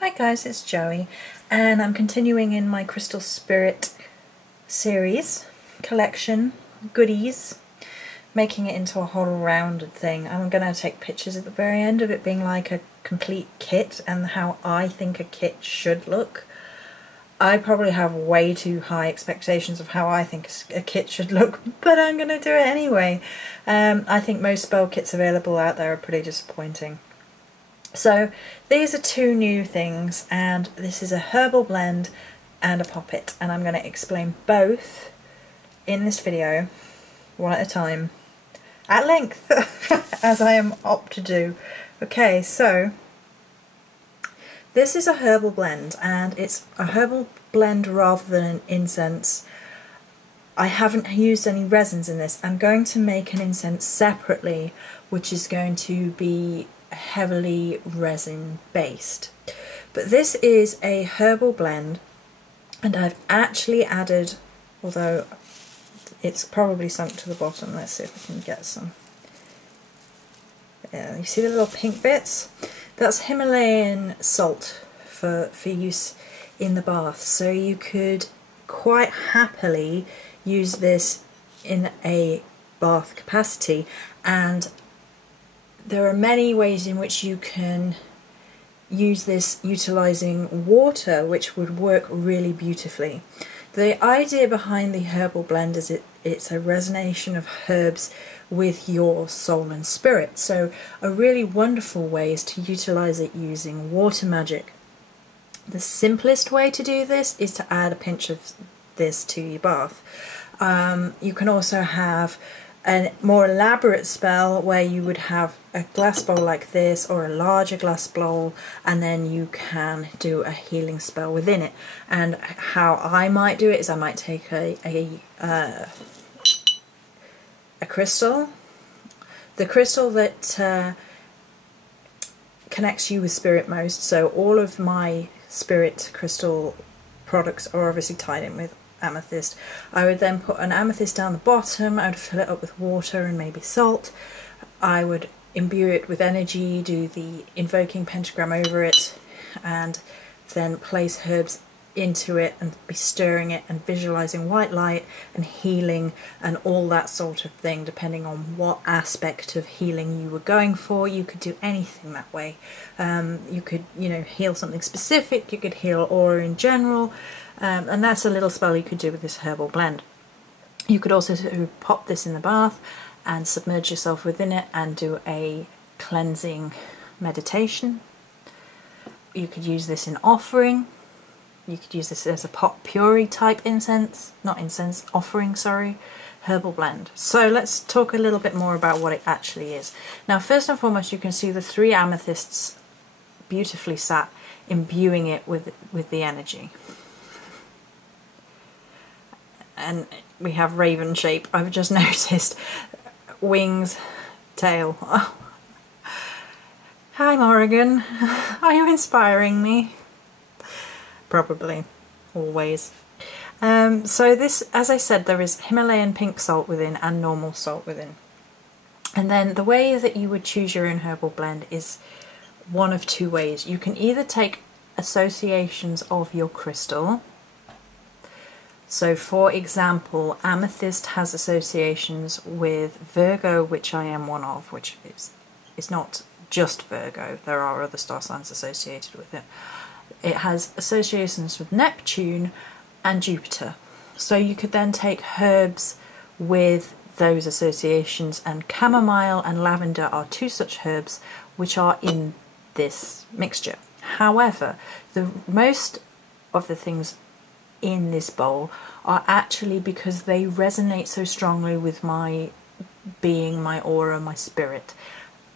Hi guys, it's Joey, and I'm continuing in my Crystal Spirit series, collection, goodies, making it into a whole rounded thing. I'm going to take pictures at the very end of it being like a complete kit and how I think a kit should look. I probably have way too high expectations of how I think a kit should look, but I'm going to do it anyway. I think most spell kits available out there are pretty disappointing. So these are two new things, and this is a herbal blend and a poppet, and I'm going to explain both in this video, one at a time, at length, as I am apt to do. Okay, so this is a herbal blend, and it's a herbal blend rather than an incense. I haven't used any resins in this. I'm going to make an incense separately, which is going to be heavily resin based. But this is a herbal blend, and I've actually added, although it's probably sunk to the bottom, let's see if we can get some. Yeah, you see the little pink bits? That's Himalayan salt for use in the bath, so you could quite happily use this in a bath capacity, and there are many ways in which you can use this utilising water, which would work really beautifully. The idea behind the herbal blend is it's a resonation of herbs with your soul and spirit. So a really wonderful way is to utilise it using water magic. The simplest way to do this is to add a pinch of this to your bath. You can also have a more elaborate spell where you would have a glass bowl like this, or a larger glass bowl, and then you can do a healing spell within it. And how I might do it is I might take a crystal, the crystal that connects you with spirit most. So all of my spirit crystal products are obviously tied in with amethyst. I would then put an amethyst down the bottom. I would fill it up with water and maybe salt. I would imbue it with energy, do the invoking pentagram over it, and then place herbs into it and be stirring it and visualizing white light and healing and all that sort of thing, depending on what aspect of healing you were going for. You could do anything that way. You could, heal something specific, you could heal aura in general. And that's a little spell you could do with this herbal blend. You could also pop this in the bath and submerge yourself within it and do a cleansing meditation. You could use this in offering. You could use this as a pot puri type offering, herbal blend. So let's talk a little bit more about what it actually is. Now, first and foremost, you can see the 3 amethysts beautifully sat, imbuing it with the energy. And we have raven shape, I've just noticed. Wings, tail. Oh. Hi Morrigan, are you inspiring me? Probably, always. So this, as I said, there is Himalayan pink salt within and normal salt within. And then the way that you would choose your own herbal blend is one of 2 ways. You can either take associations of your crystal. So for example, amethyst has associations with Virgo, which I am one of, which is not just Virgo, there are other star signs associated with it. It has associations with Neptune and Jupiter. So you could then take herbs with those associations, and chamomile and lavender are 2 such herbs which are in this mixture. However, most of the things in this bowl are actually because they resonate so strongly with my being, my aura, my spirit,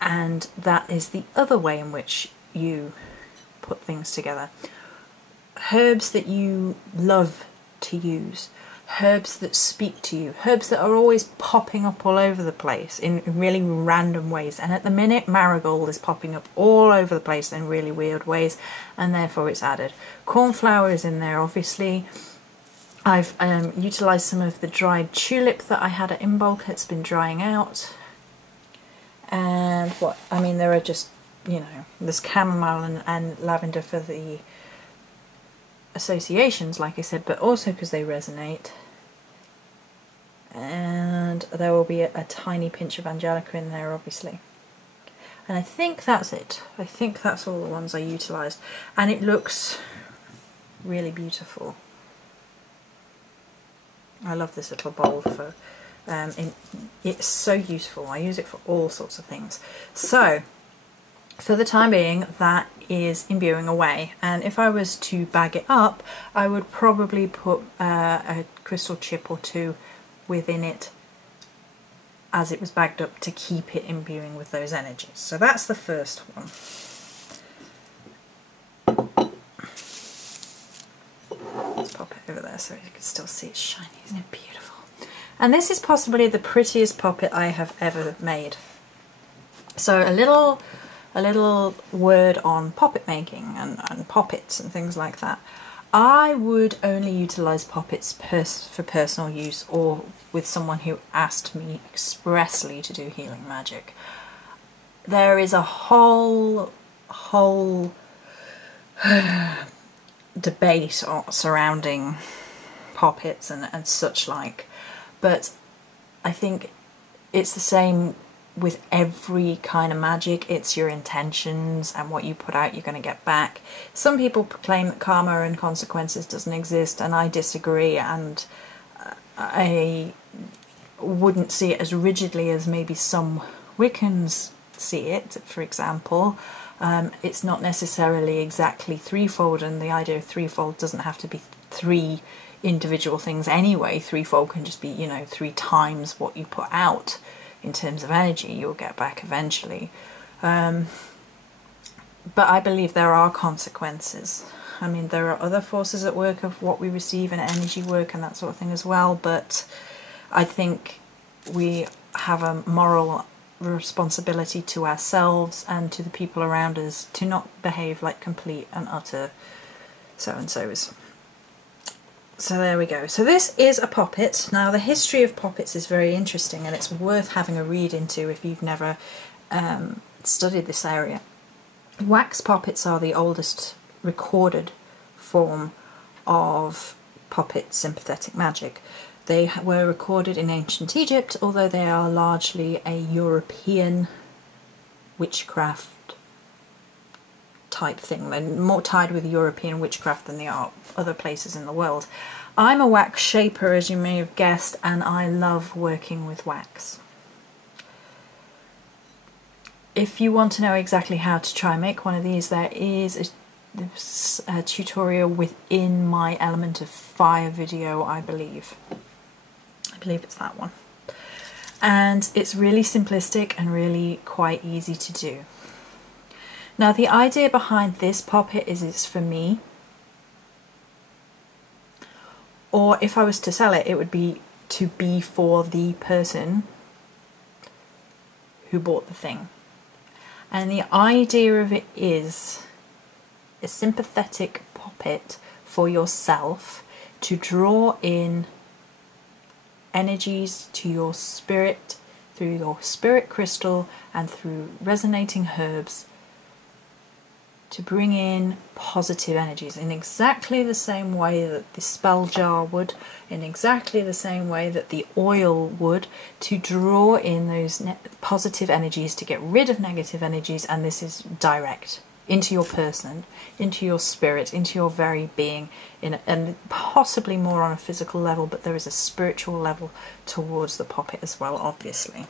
and that is the other way in which you put things together. Herbs that you love to use, herbs that speak to you, herbs that are always popping up all over the place in really random ways, and at the minute marigold is popping up all over the place in really weird ways, and therefore it's added. Cornflower is in there, obviously. I've utilised some of the dried tulip that I had in bulk. It's been drying out, and there are just you know, there's chamomile and lavender for the associations, like I said, but also because they resonate. And there will be a tiny pinch of angelica in there, obviously. And I think that's it. I think that's all the ones I utilised. And it looks really beautiful. I love this little bowl for, it's so useful. I use it for all sorts of things. So, for the time being, that is imbuing away. And if I was to bag it up, I would probably put a crystal chip or two within it as it was bagged up to keep it imbuing with those energies. So that's the first one. Let's pop it over there so you can still see it's shiny. Isn't it beautiful? And this is possibly the prettiest poppet I have ever made. So a little word on poppet making and poppets and things like that. I would only utilise poppets for personal use or with someone who asked me expressly to do healing magic. There is a whole debate surrounding poppets and such like, but I think it's the same with every kind of magic. It's your intentions and what you put out you're going to get back. Some people proclaim that karma and consequences doesn't exist, and I disagree, and I wouldn't see it as rigidly as maybe some Wiccans see it, for example. It's not necessarily exactly threefold, and the idea of threefold doesn't have to be three individual things anyway. Threefold can just be, you know, 3 times what you put out in terms of energy you'll get back eventually. But I believe there are consequences. I mean, there are other forces at work of what we receive in energy work and that sort of thing as well, but I think we have a moral responsibility to ourselves and to the people around us to not behave like complete and utter so-and-sos. So there we go. So this is a poppet. Now the history of poppets is very interesting, and it's worth having a read into if you've never studied this area. Wax poppets are the oldest recorded form of poppet sympathetic magic. They were recorded in ancient Egypt, although they are largely a European witchcraft type thing. They're more tied with European witchcraft than they are other places in the world. I'm a wax shaper, as you may have guessed, and I love working with wax. If you want to know exactly how to try and make one of these, there is a tutorial within my Element of Fire video, I believe. I believe it's that one. And it's really simplistic and really quite easy to do. Now the idea behind this poppet is it's for me, or if I was to sell it, it would be to be for the person who bought the thing. And the idea of it is a sympathetic poppet for yourself to draw in energies to your spirit through your spirit crystal and through resonating herbs, to bring in positive energies in exactly the same way that the spell jar would, in exactly the same way that the oil would, to draw in those positive energies, to get rid of negative energies. And this is direct into your person, into your spirit, into your very being, and possibly more on a physical level, but there is a spiritual level towards the poppet as well, obviously.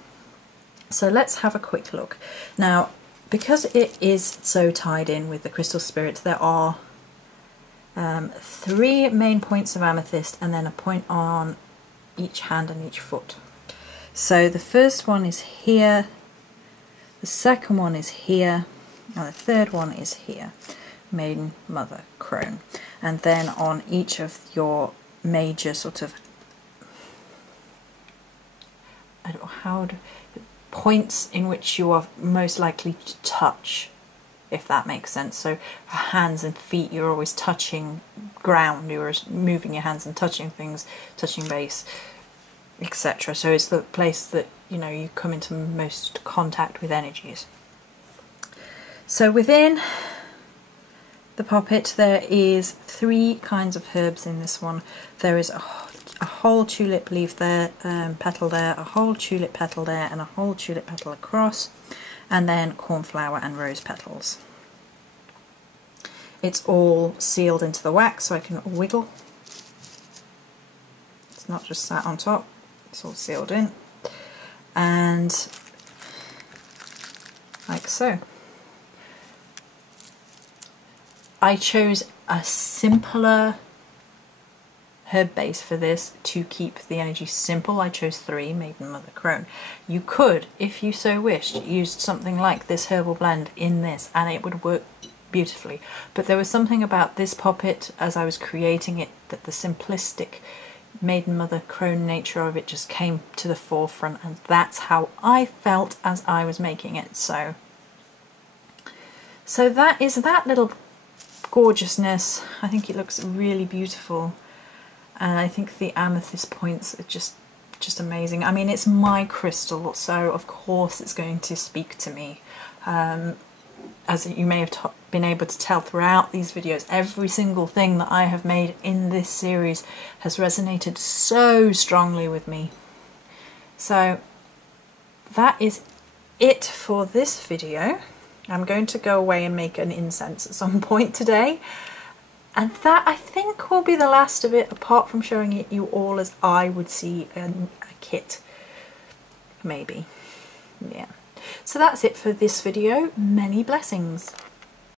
So let's have a quick look. Now, because it is so tied in with the crystal spirit, there are 3 main points of amethyst and then a point on each hand and each foot. So the first one is here, the second one is here, and the third one is here, maiden, mother, crone. And then on each of your major sort of, I don't know how to, points in which you are most likely to touch, if that makes sense. So hands and feet, you're always touching ground, you're moving your hands and touching things, touching base, etc. So it's the place that, you know, you come into most contact with energies. So within the Poppet there is 3 kinds of herbs in this one. There is a whole tulip leaf there, petal there, a whole tulip petal there, and a whole tulip petal across, and then cornflower and rose petals. It's all sealed into the wax so I can wiggle. It's not just sat on top, it's all sealed in. And like so. I chose a simpler herb base for this to keep the energy simple. I chose 3, Maiden, Mother, Crone. You could, if you so wished, use something like this herbal blend in this and it would work beautifully. But there was something about this Poppet as I was creating it that the simplistic Maiden, Mother, Crone nature of it just came to the forefront, and that's how I felt as I was making it. So that is that little gorgeousness. I think it looks really beautiful, and I think the amethyst points are just amazing. I mean, it's my crystal, so of course it's going to speak to me. As you may have been able to tell throughout these videos, every single thing that I have made in this series has resonated so strongly with me. So that is it for this video. I'm going to go away and make an incense at some point today, and that I think will be the last of it, apart from showing it you all as I would see a kit, maybe. Yeah. So that's it for this video. Many blessings.